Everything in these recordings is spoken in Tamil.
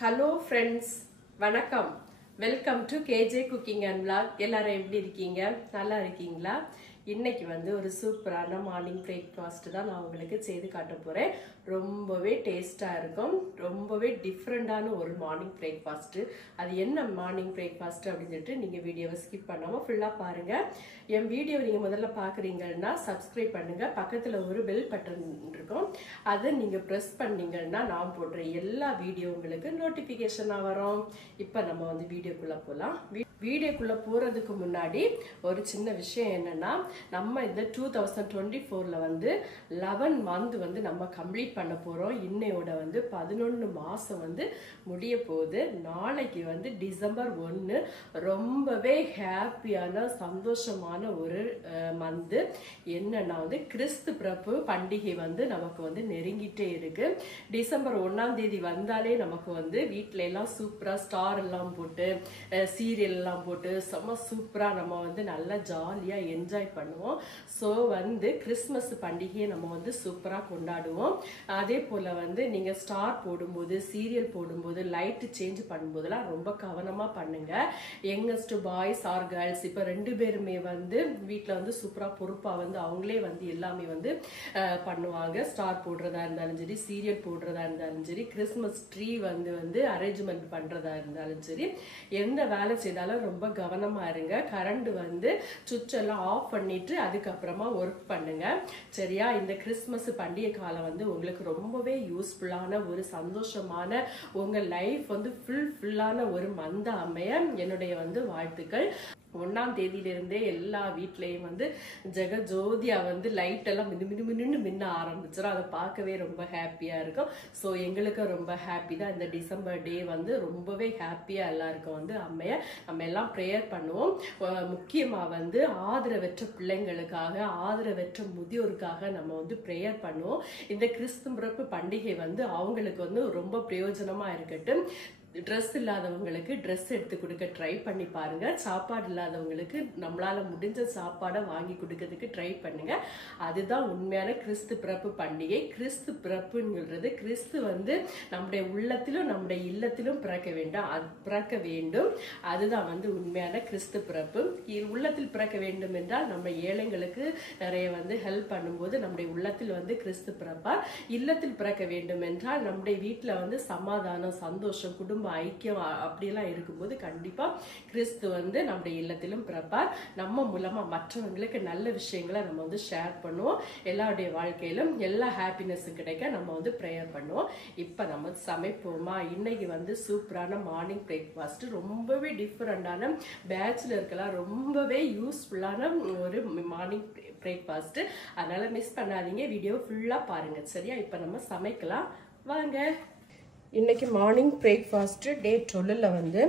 Hello friends, வணக்கம். Welcome to KJ Cooking and Vlog. எல்லாரும் எப்படி இருக்கீங்க? நல்லா இருக்கீங்களா? இன்னைக்கு வந்து ஒரு சூப்பரான மார்னிங் பிரேக்ஃபாஸ்ட் தான் நான் உங்களுக்கு செய்து காட்ட போறேன். ரொம்பவே டேஸ்டா இருக்கும். ரொம்பவே டிஃபரண்டான ஒரு மார்னிங் பிரேக்ஃபாஸ்ட். அது என்ன மார்னிங் பிரேக்ஃபாஸ்ட் அப்படினு சொல்லிட்டு நீங்க வீடியோவை ஸ்கிப் பண்ணாம ஃபுல்லா பாருங்க. என் வீடியோவை நீங்க முதல்ல பாக்குறீங்கன்னா Subscribe பண்ணுங்க. பக்கத்துல ஒரு பெல் பட்டன் இருக்கும். அதை நீங்க பிரஸ் பண்ணீங்கன்னா நான் போடுற எல்லா வீடியோ உங்களுக்கு நோட்டிபிகேஷனா வரும். இப்போ நம்ம வந்து வீடியோக்குள்ள போலாம். வீடியோக்குள்ள போறதுக்கு முன்னாடி ஒரு சின்ன விஷயம் என்னன்னா நம்ம இந்த 2024ல வந்து 11 மந்த் வந்து நம்ம கம்ப்ளீட் பண்ண போறோம். இன்னையோட வந்து 11 மாசம் வந்து முடிய போகுது. நாளைக்கு வந்து டிசம்பர் 1 ரொம்பவே ஹாப்பியான சந்தோஷமான ஒரு மந்த். என்னன்னா வந்து கிறிஸ்து பிறப்பு பண்டிகை வந்து நமக்கு வந்து நெருங்கிட்டே இருக்கு. டிசம்பர் 1ஆம் தேதி வந்தாலே நமக்கு வந்து வீட்ல எல்லாம் சூப்பரா ஸ்டார் எல்லாம் போட்டு சீரியல் எல்லாம் போட்டு செம்ம சூப்பரா நம்ம வந்து நல்லா ஜாலியா என்ஜாய் பண்ணுவோம். சோ வந்து கிறிஸ்மஸ் பண்டிகையை நம்ம வந்து சூப்பரா கொண்டாடுவோம். அதே போல வந்து நீங்க ஸ்டார் போடும்போது சீரியல் போடும்போது லைட் சேஞ்ச் பண்ணும்போதெல்லாம் ரொம்ப கவனமா பண்ணுங்க. யங்கஸ்ட் பாய்ஸ் ஆர் கேர்ள்ஸ் இப்ப 2 பேருமே வந்து வீட்டுல வந்து சூப்பரா பொறுப்பா வந்து அவங்களே வந்து எல்லாமே வந்து பண்ணுவாங்க. ஸ்டார் போடுறதா இருந்தாலும் சரி, சீரியல் போடுறதா இருந்தாலும் சரி, கிறிஸ்மஸ் ட்ரீ வந்து அரேஞ்ச்மெண்ட் பண்றதா இருந்தாலும் சரி, எந்த வேலை செய்தாலும் ரொம்ப கவனமா இருங்க. கரண்ட் வந்து சுவிட்ச் எல்லாம் ஆஃப் பண்ணிட்டு அதுக்கப்புறமா ஒர்க் பண்ணுங்க. சரியா? இந்த கிறிஸ்மஸ் பண்டிகை காலம் வந்து உங்களுக்கு ரொம்பவே யூஸ்ஃபுல்லான ஒரு சந்தோஷமான உங்க லைஃப் வந்து ஃபுல்லான ஒரு மந்த அமைய என்னுடைய வந்து வாழ்த்துக்கள். 1ஆம் தேதியிலிருந்தே எல்லா வீட்லயும் வந்து ஜெகஜோதியா வந்து லைட் எல்லாம் மின்ன ஆரம்பிச்சிடும். அதை பார்க்கவே ரொம்ப ஹாப்பியா இருக்கும். ஸோ எங்களுக்கு ரொம்ப ஹாப்பி தான். இந்த டிசம்பர் டே வந்து ரொம்பவே ஹாப்பியா எல்லாருக்கும் வந்து அமைய நம்ம எல்லாம் ப்ரேயர் பண்ணுவோம். முக்கியமா வந்து ஆதரவற்ற பிள்ளைங்களுக்காக, ஆதரவற்ற முதியோருக்காக நம்ம வந்து ப்ரேயர் பண்ணுவோம். இந்த கிறிஸ்து பிறப்பு பண்டிகை வந்து அவங்களுக்கு வந்து ரொம்ப பிரயோஜனமா இருக்கட்டும். ட்ரெஸ் இல்லாதவங்களுக்கு ட்ரெஸ் எடுத்து கொடுக்க ட்ரை பண்ணி பாருங்க. சாப்பாடு இல்லாதவங்களுக்கு நம்மளால முடிஞ்ச சாப்பாடை வாங்கி கொடுக்கறதுக்கு ட்ரை பண்ணுங்க. அதுதான் உண்மையான கிறிஸ்து பிறப்பு பண்டிகை. கிறிஸ்து பிறப்புங்கிறது கிறிஸ்து வந்து நம்முடைய உள்ளத்திலும் நம்முடைய இல்லத்திலும் பிறக்க வேண்டும். அதுதான் வந்து உண்மையான கிறிஸ்து பிறப்பு. உள்ளத்தில் பிறக்க வேண்டும் என்றால் நம்ம ஏழைங்களுக்கு நிறைய வந்து ஹெல்ப் பண்ணும்போது நம்முடைய உள்ளத்தில் வந்து கிறிஸ்து பிறப்பார். இல்லத்தில் பிறக்க வேண்டும் என்றால் நம்முடைய வீட்டுல வந்து சமாதானம், சந்தோஷம், குடும்ப ஐக்கியம் அப்படியெல்லாம் இருக்கும்போது கண்டிப்பா கிறிஸ்து வந்து நம்முடைய இல்லத்திலும் பிறப்பார். நம்ம மூலமா மற்றவங்களுக்கு நல்ல விஷயங்களை நம்ம வந்து ஷேர் பண்ணுவோம். எல்லாருடைய வாழ்க்கையிலும் எல்லா ஹாப்பினஸும் கிடைக்க நம்ம வந்து ப்ரேயர் பண்ணுவோம். இப்ப நம்ம சமைப்போமா? இன்னைக்கு வந்து சூப்பரான மார்னிங் பிரேக்ஃபாஸ்ட், ரொம்பவே டிஃபரெண்டான பேச்சுலருக்கெல்லாம் ரொம்பவே யூஸ்ஃபுல்லான ஒரு மார்னிங் பிரேக்ஃபாஸ்ட். அதனால மிஸ் பண்ணாதீங்க, வீடியோ ஃபுல்லா பாருங்க. சரியா? இப்ப நம்ம சமைக்கலாம் வாங்க. இன்னைக்கு மார்னிங் பிரேக்ஃபாஸ்ட் டே 12ல வந்து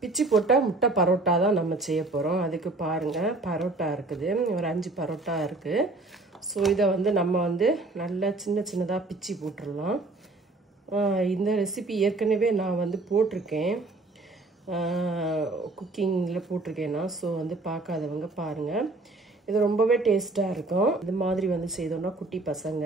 பிச்சு போட்ட முட்டை பரோட்டா தான் நம்ம செய்ய போகிறோம். அதுக்கு பாருங்கள், பரோட்டா இருக்குது, ஒரு 5 பரோட்டா இருக்குது. ஸோ இதை வந்து நம்ம வந்து நல்லா சின்னதாக பிச்சு போட்டுடலாம். இந்த ரெசிபி ஏற்கனவே நான் வந்து போட்டிருக்கேன், குக்கிங்கில் போட்டிருக்கேன் நான். ஸோ வந்து பார்க்காதவங்க பாருங்கள். இது ரொம்பவே டேஸ்ட்டாக இருக்கும். இது மாதிரி வந்து செய்தோம்னா குட்டி பசங்க,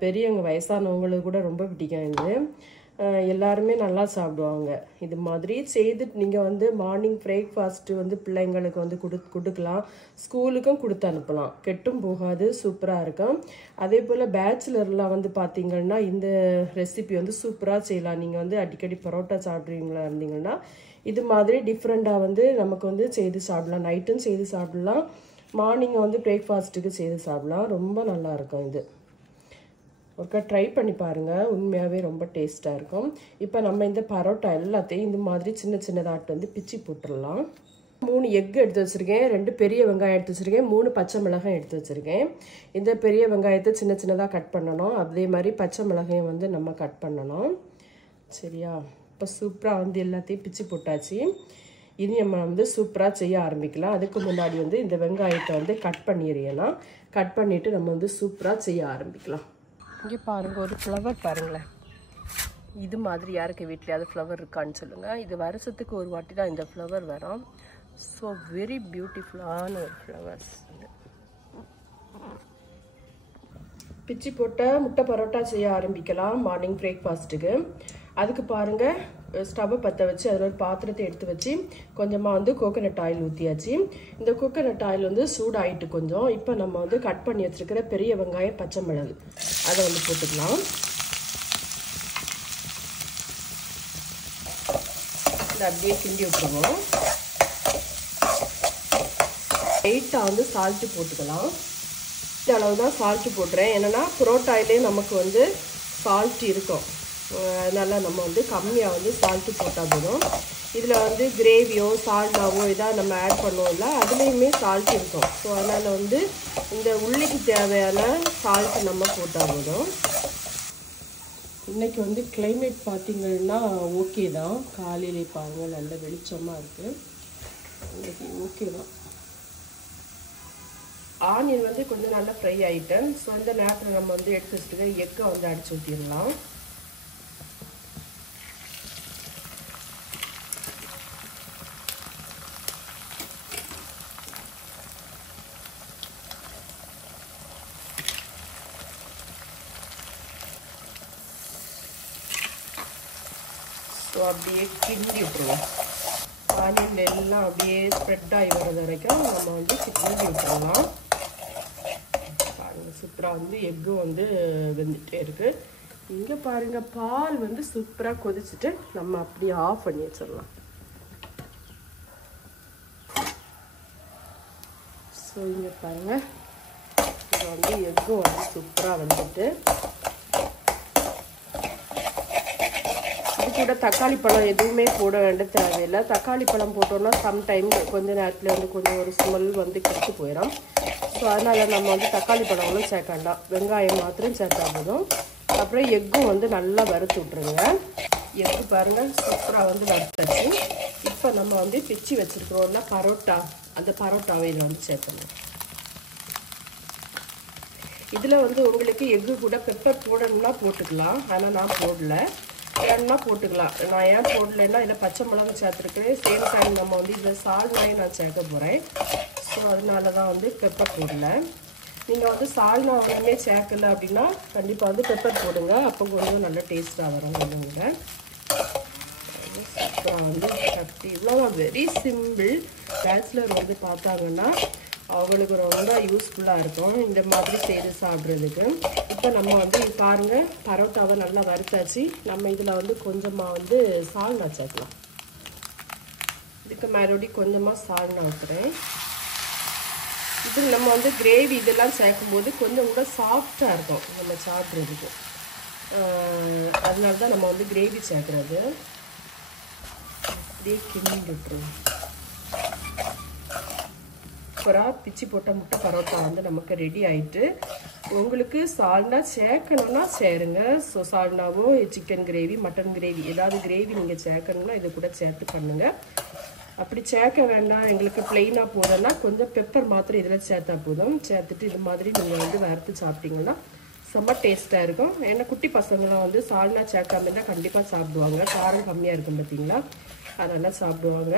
பெரியவங்க, வயசானவங்களுக்கு கூட ரொம்ப பிடிக்கும். இது எல்லாருமே நல்லா சாப்பிடுவாங்க. இது மாதிரி செய்து நீங்கள் வந்து மார்னிங் பிரேக்ஃபாஸ்ட்டு வந்து பிள்ளைங்களுக்கு வந்து கொடுக்கலாம். ஸ்கூலுக்கும் கொடுத்து அனுப்பலாம். கெட்டும் போகாது, சூப்பராக இருக்கும். அதே போல் பேச்சுலர்லாம் வந்து பார்த்தீங்கன்னா இந்த ரெசிபி வந்து சூப்பராக செய்யலாம். நீங்கள் வந்து அடிக்கடி பரோட்டா சாப்பிட்றீங்களா இருந்தீங்கன்னா இது மாதிரி டிஃப்ரெண்ட்டாக வந்து நமக்கு வந்து செய்து சாப்பிடலாம். நைட்டும் செய்து சாப்பிடலாம், மார்னிங் வந்து பிரேக்ஃபாஸ்ட்டுக்கு செய்து சாப்பிடலாம். ரொம்ப நல்லாயிருக்கும். இது ஒருக்கா ட்ரை பண்ணி பாருங்கள், உண்மையாகவே ரொம்ப டேஸ்ட்டாக இருக்கும். இப்போ நம்ம இந்த பரோட்டா எல்லாத்தையும் இந்த மாதிரி சின்னதாட்டு வந்து பிச்சு போட்டுடலாம். 3 எக் எடுத்து வச்சுருக்கேன், 2 பெரிய வெங்காயம் எடுத்து வச்சுருக்கேன், 3 பச்சை மிளகாய் எடுத்து வச்சுருக்கேன். இந்த பெரிய வெங்காயத்தை சின்னதாக கட் பண்ணணும். அதே மாதிரி பச்சை மிளகாயும் வந்து நம்ம கட் பண்ணணும். சரியா? இப்போ சூப்பராக வந்து எல்லாத்தையும் பிச்சு போட்டாச்சு. இனி நம்ம வந்து சூப்பராக செய்ய ஆரம்பிக்கலாம். அதுக்கு முன்னாடி வந்து இந்த வெங்காயத்தை வந்து கட் பண்ணிடுறேன். கட் பண்ணிவிட்டு நம்ம வந்து சூப்பராக செய்ய ஆரம்பிக்கலாம். இங்கே பாருங்கள், ஒரு ஃப்ளவர் பாருங்களேன். இது மாதிரி யாருக்கு வீட்லையாவது ஃப்ளவர் இருக்கான்னு சொல்லுங்கள். இது வருஷத்துக்கு ஒரு வாட்டி தான் இந்த ஃப்ளவர் வரும். ஸோ வெரி பியூட்டிஃபுல்லான ஒரு ஃப்ளவர்ஸ். பிச்சி போட்ட முட்டை பரோட்டா செய்ய ஆரம்பிக்கலாம் மார்னிங் பிரேக்ஃபாஸ்ட்டுக்கு. அதுக்கு பாருங்கள் ஸ்டவ்வை பற்ற வச்சு அதில் ஒரு பாத்திரத்தை எடுத்து வச்சு கொஞ்சமாக வந்து கோகோனட் ஆயில் ஊற்றியாச்சு. இந்த கோகோனட் ஆயில் வந்து சூடாயிட்டு கொஞ்சம். இப்போ நம்ம வந்து கட் பண்ணி வச்சுருக்கிற பெரிய வெங்காயம் பச்சை மிளகு அதை வந்து போட்டுக்கலாம். இதை அப்படியே கிண்டி விட்டுருவோம். லைட்டாக வந்து சால்ட்டு போட்டுக்கலாம். இந்த அளவு தான் சால்ட்டு போட்டுறேன். என்னென்னா புரோட்டாயிலே நமக்கு வந்து சால்ட் இருக்கும், அதனால் நம்ம வந்து கம்மியாக வந்து சால்ட்டு போட்டால் போதும். இதில் வந்து கிரேவியோ சால்னாவோ இதாக நம்ம ஆட் பண்ணுவோம்ல, அதுலேயுமே சால்ட் இருக்கும். ஸோ அதனால் வந்து இந்த உள்ளிக்கு தேவையான சால்ட்டு நம்ம போட்டால் போதும். இன்றைக்கி வந்து கிளைமேட் பார்த்திங்கன்னா ஓகே தான். காலையிலே பாருங்கள் நல்ல வெளிச்சமாக இருக்குது. இன்றைக்கி ஓகே தான். ஆனியன் வந்து கொஞ்சம் நல்லா ஃப்ரை ஆகிட்டேன். ஸோ இந்த நேரத்தில் நம்ம வந்து எடுத்து வச்சுட்டு எக்கை வந்து அடிச்சு ஊற்றிடலாம். ஸோ அப்படியே கிண்டி விட்டுருவோம். ஆனியன் எல்லாம் அப்படியே ஸ்ப்ரெட் ஆகி வர்றது வரைக்கும் நம்ம வந்து கிண்டி விட்டுடலாம். பாருங்கள் சூப்பராக வந்து எக்கும் வந்து வெந்துட்டே இருக்குது. இங்கே பாருங்கள் பால் வந்து சூப்பராக கொதிச்சுட்டு நம்ம அப்படியே ஆஃப் பண்ணி வச்சிடலாம். ஸோ இங்கே பாருங்கள் இது வந்து எக்கும் வந்து சூப்பராக வந்துட்டு, கூட தக்காளி பழம் எதுவுமே போட வேண்டிய தேவையில்லை. தக்காளி பழம் போட்டோம்னா சம்டைம் கொஞ்ச நேரத்தில் வந்து கொஞ்சம் ஒரு ஸ்மெல் வந்து கெட்டு போயிடும். ஸோ அதனால் நம்ம வந்து தக்காளி பழங்களும் சேர்க்காண்டாம், வெங்காயம் மாத்திரம் சேர்த்தா போதும். அப்புறம் எக்கும் வந்து நல்லா வறுத்து விட்ருங்க. எக்கு பாருங்கள் சூப்பராக வந்து வறுத்தாச்சு. இப்போ நம்ம வந்து பிச்சு வச்சுருக்கிறோம்ல பரோட்டா, அந்த பரோட்டாவை இதில் வந்து சேர்க்கணும். இதில் வந்து உங்களுக்கு எக்கு கூட பெப்பர் போடணும்னா போட்டுக்கலாம், ஆனால் நான் போடல. வேணும்னா போட்டுக்கலாம். நான் ஏன் போடலைன்னா இதில் பச்சை மிளகு சேர்த்துருக்கேன். சேம் டைம் நம்ம வந்து இதில் சால்னாயும் நான் சேர்க்க போகிறேன். ஸோ அதனால தான் வந்து பெப்பர் போடல. நீங்கள் வந்து சால்னா ஒன்றுமே சேர்க்கல அப்படின்னா கண்டிப்பாக வந்து பெப்பர் போடுங்க, அப்போ கொஞ்சம் நல்ல டேஸ்ட்டாக வரும். ஒன்றுங்க சூப்பராக வந்து சட்டி இவ்வளோதான். Very simple. பேச்சுலர் வந்து பார்த்தாங்கன்னா அவங்களுக்கு ரொம்ப யூஸ்ஃபுல்லாக இருக்கும் இந்த மாதிரி செய்து சாப்பிட்றதுக்கு. இப்போ நம்ம வந்து பாருங்கள் பரோட்டாவை நல்லா வறுத்தாச்சு. நம்ம இதில் வந்து கொஞ்சமாக வந்து சால்னா சேர்க்கலாம். இதுக்கு மறுபடியும் கொஞ்சமாக சால்னா ஊற்றுறேன். இது நம்ம வந்து கிரேவி இதெல்லாம் சேர்க்கும்போது கொஞ்சம் கூட சாஃப்டாக இருக்கும் நம்ம சாப்பிட்றதுக்கு. அதனால தான் நம்ம வந்து கிரேவி சேர்க்குறது. அப்படியே கிண்டி விட்டுருவோம். சூப்பராக பிச்சு போட்ட முட்டை பரோட்டா வந்து நமக்கு ரெடி ஆகிட்டு. உங்களுக்கு சால்னா சேர்க்கணுன்னா சேருங்க. ஸோ சால்னாவோ சிக்கன் கிரேவி மட்டன் கிரேவி ஏதாவது கிரேவி நீங்கள் சேர்க்கணுன்னா இதை கூட சேர்த்து பண்ணுங்கள். அப்படி சேர்க்க வேண்டாம் எங்களுக்கு பிளெயினாக போதோன்னா கொஞ்சம் பெப்பர் மாத்திரம் இதில் சேர்த்தா போதும். சேர்த்துட்டு இது மாதிரி நீங்கள் வந்து வறுத்து சாப்பிட்டீங்கன்னா செம்ம டேஸ்ட்டாக இருக்கும். ஏன்னா குட்டி பசங்களாம் வந்து சால்னா சேர்க்காம இருந்தால் கண்டிப்பாக சாப்பிடுவாங்க. காரம் கம்மியாக இருக்கும் பார்த்தீங்களா, அதெல்லாம் சாப்பிடுவாங்க.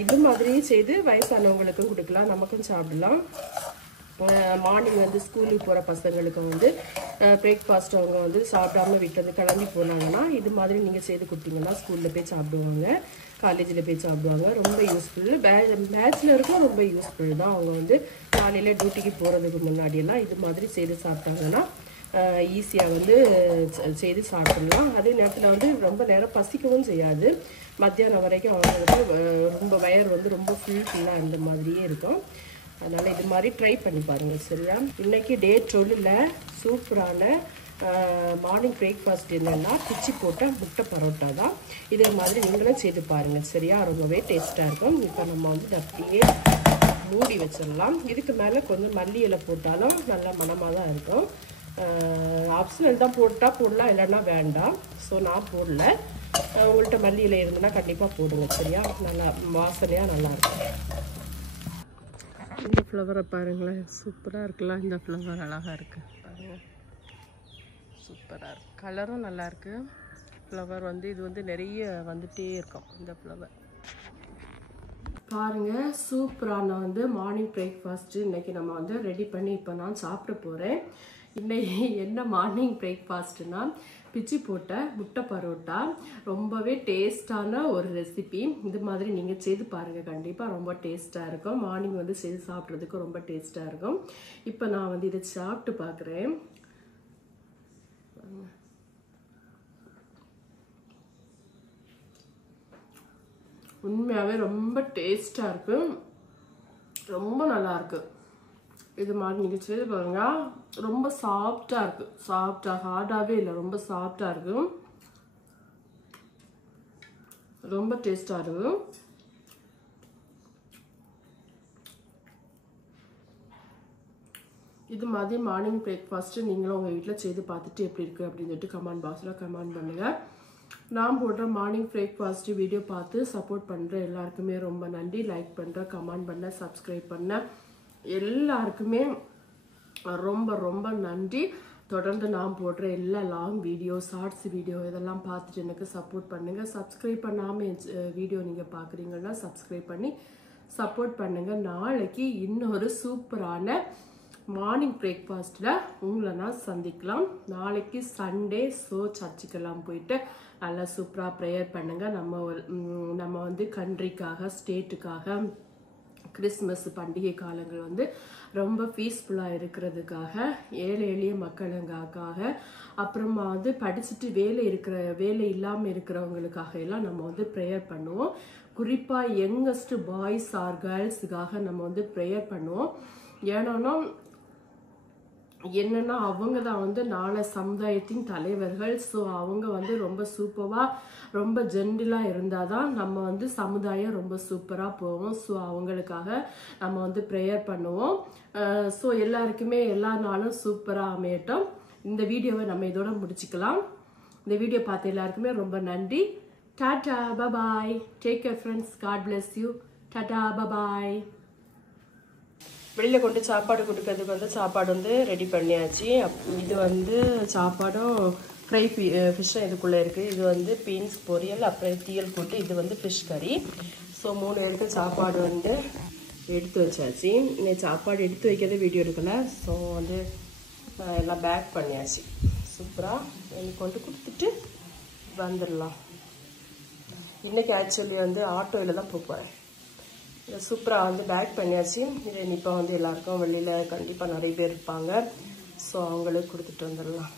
இது மாதிரி செய்து வயசானவங்களுக்கும் கொடுக்கலாம், நமக்கும் சாப்பிடலாம். மார்னிங் வந்து ஸ்கூலுக்கு போகிற பசங்களுக்கும் வந்து பிரேக்ஃபாஸ்ட் அவங்க வந்து சாப்பிடாம வீட்டில் வந்து கிளம்பி போனாங்கன்னா இது மாதிரி நீங்கள் செய்து கொடுத்தீங்கன்னா ஸ்கூலில் போய் சாப்பிடுவாங்க, காலேஜில் போய் சாப்பிடுவாங்க. ரொம்ப யூஸ்ஃபுல். பேச்சுலருக்கும் ரொம்ப யூஸ்ஃபுல் தான். அவங்க வந்து காலையில் டியூட்டிக்கு போகிறதுக்கு முன்னாடியெல்லாம் இது மாதிரி செய்து சாப்பிட்டாங்கன்னா ஈஸியாக வந்து செய்து சாப்பிடலாம். அதே நேரத்தில் வந்து ரொம்ப நேரம் பசிக்கவும் செய்யாது. மத்தியானம் வரைக்கும் அவங்களுக்கு ரொம்ப வயர் வந்து ரொம்ப ஃபுல்லாக இந்த மாதிரியே இருக்கும். அதனால் இது மாதிரி ட்ரை பண்ணி பாருங்கள். சரியா, இன்றைக்கி டே 12 சூப்பரான மார்னிங் பிரேக்ஃபாஸ்ட் என்னென்னா பிச்சு போட்ட முட்டை பரோட்டா தான். இதே மாதிரி நீங்களும் செய்து பாருங்கள். சரியா, ரொம்பவே டேஸ்ட்டாக இருக்கும். இப்போ நம்ம வந்து அப்படியே மூடி வச்சிடலாம். இதுக்கு மேலே கொஞ்சம் மல்லி இலை போட்டாலும் நல்லா மணமாக தான் இருக்கும். ஆப்ஷனல் தான், போட்டால் போடலாம், இல்லைன்னா வேண்டாம். ஸோ நான் போடல. உங்கள்கிட்ட மல்லி இலை இருந்ததுன்னா கண்டிப்பாக போடுங்க. சரியா, நல்லா வாசனையாக நல்லாயிருக்கும். இந்த ஃப்ளவரை பாருங்களேன், சூப்பராக இருக்குல்ல. இந்த ஃப்ளவர் அழகாக இருக்குது பாருங்கள், சூப்பராக இருக்குது. கலரும் நல்லாயிருக்கு. ஃப்ளவர் வந்து இது வந்து நிறைய வந்துகிட்டே இருக்கும் இந்த ஃப்ளவர். பாருங்கள், சூப்பரான வந்து மார்னிங் பிரேக்ஃபாஸ்ட்டு இன்றைக்கி நம்ம வந்து ரெடி பண்ணி இப்போ நான் சாப்பிட போகிறேன். இன்னைக்கு என்ன மார்னிங் பிரேக்ஃபாஸ்ட்டுனா பிச்சி போட்ட முட்டை பரோட்டா. ரொம்பவே டேஸ்டான ஒரு ரெசிபி. இது மாதிரி நீங்கள் செய்து பாருங்கள், கண்டிப்பாக ரொம்ப டேஸ்ட்டாக இருக்கும். மார்னிங் வந்து செய்து சாப்பிட்றதுக்கு ரொம்ப டேஸ்ட்டாக இருக்கும். இப்போ நான் வந்து இதை சாப்பிட்டு பார்க்குறேன். உண்மையாகவே ரொம்ப டேஸ்ட்டாக இருக்கு, ரொம்ப நல்லா இருக்கு. இது மாதிரி நீங்கள் செய்து பாருங்க. ரொம்ப சாஃப்டாக இருக்கு, சாஃப்டாக ஹார்டாகவே இல்லை, ரொம்ப சாஃப்டாக இருக்கு, ரொம்ப டேஸ்டாக இருக்கு. இது மாதிரி மார்னிங் பிரேக்ஃபாஸ்ட்டு நீங்களும் உங்கள் வீட்டில் செய்து பார்த்துட்டு எப்படி இருக்குது அப்படின்னு சொல்லிட்டு கமெண்ட் பாக்ஸில் கமெண்ட் பண்ணுங்கள். நான் போடுற மார்னிங் பிரேக்ஃபாஸ்ட் வீடியோ பார்த்து சப்போர்ட் பண்ணுற எல்லாருக்குமே ரொம்ப நன்றி. லைக் பண்ணுற, கமெண்ட் பண்ண, சப்ஸ்கிரைப் பண்ண எல்லாருக்குமே ரொம்ப ரொம்ப நன்றி. தொடர்ந்து நான் போடுற எல்லா லாங் வீடியோ, ஷார்ட்ஸ் வீடியோ இதெல்லாம் பார்த்துட்டு எனக்கு சப்போர்ட் பண்ணுங்கள். சப்ஸ்கிரைப் பண்ணாமல் வீடியோ நீங்கள் பார்க்குறீங்கன்னா சப்ஸ்கிரைப் பண்ணி சப்போர்ட் பண்ணுங்கள். நாளைக்கு இன்னொரு சூப்பரான மார்னிங் பிரேக்ஃபாஸ்ட்டில் உங்களை நான் சந்திக்கலாம். நாளைக்கு சண்டே, ஸோ சர்ச்சுக்கெல்லாம் போயிட்டு நல்லா சூப்பராக ப்ரேயர் பண்ணுங்கள். நம்ம வந்து கண்ட்ரிக்காக, ஸ்டேட்டுக்காக, கிறிஸ்மஸ் பண்டிகை காலங்கள் வந்து ரொம்ப பீஸ்ஃபுல்லாக இருக்கிறதுக்காக, ஏழை எளிய மக்களுக்காக, அப்புறமா வந்து படிச்சுட்டு வேலை இல்லாமல் இருக்கிறவங்களுக்காக எல்லாம் நம்ம வந்து ப்ரேயர் பண்ணுவோம். குறிப்பாக யங்கஸ்ட் பாய்ஸ் ஆர் கேர்ள்ஸுக்காக நம்ம வந்து ப்ரேயர் பண்ணுவோம். என்னன்னா அவங்க தான் வந்து நாளை சமுதாயத்தின் தலைவர்கள். ஸோ அவங்க வந்து ரொம்ப சூப்பராக, ரொம்ப ஜென்டிலாக இருந்தால் தான் நம்ம வந்து சமுதாயம் ரொம்ப சூப்பராக போவோம். ஸோ அவங்களுக்காக நம்ம வந்து ப்ரேயர் பண்ணுவோம். ஸோ எல்லாருக்குமே எல்லா நாளும் சூப்பராக அமையட்டும். இந்த வீடியோவை நம்ம இதோட முடிச்சுக்கலாம். இந்த வீடியோ பார்த்த எல்லாருக்குமே ரொம்ப நன்றி. Tata, bye bye, take care friends, God bless you, tata, bye bye. வெளியில் கொண்டு சாப்பாடு கொடுக்கறதுக்கு வந்து சாப்பாடு வந்து ரெடி பண்ணியாச்சு. இது வந்து சாப்பாடும் ஃப்ரை ஃபிஷ்ஷும் இதுக்குள்ளே இருக்குது. இது வந்து பீன்ஸ் பொரியல், அப்புறம் தீயல் போட்டு, இது வந்து ஃபிஷ் கறி. ஸோ 3 பேருக்கு சாப்பாடு வந்து எடுத்து வச்சாச்சு. இன்னைக்கு சாப்பாடு எடுத்து வைக்கிறத வீடியோ எடுக்கலை. ஸோ வந்து எல்லாம் பேக் பண்ணியாச்சு. சூப்பராக எனக்கு கொண்டு கொடுத்துட்டு வந்துடலாம். இன்றைக்கி ஆக்சுவலி வந்து ஆட்டோவில் தான் போகிறேன். இதை சூப்பராக வந்து பேக் பண்ணியாச்சு. இதை இப்போ வந்து எல்லாருக்கும் வெளியில் கண்டிப்பாக நிறைய பேர் இருப்பாங்க. ஸோ அவங்களுக்கு கொடுத்துட்டு வந்துடலாம்.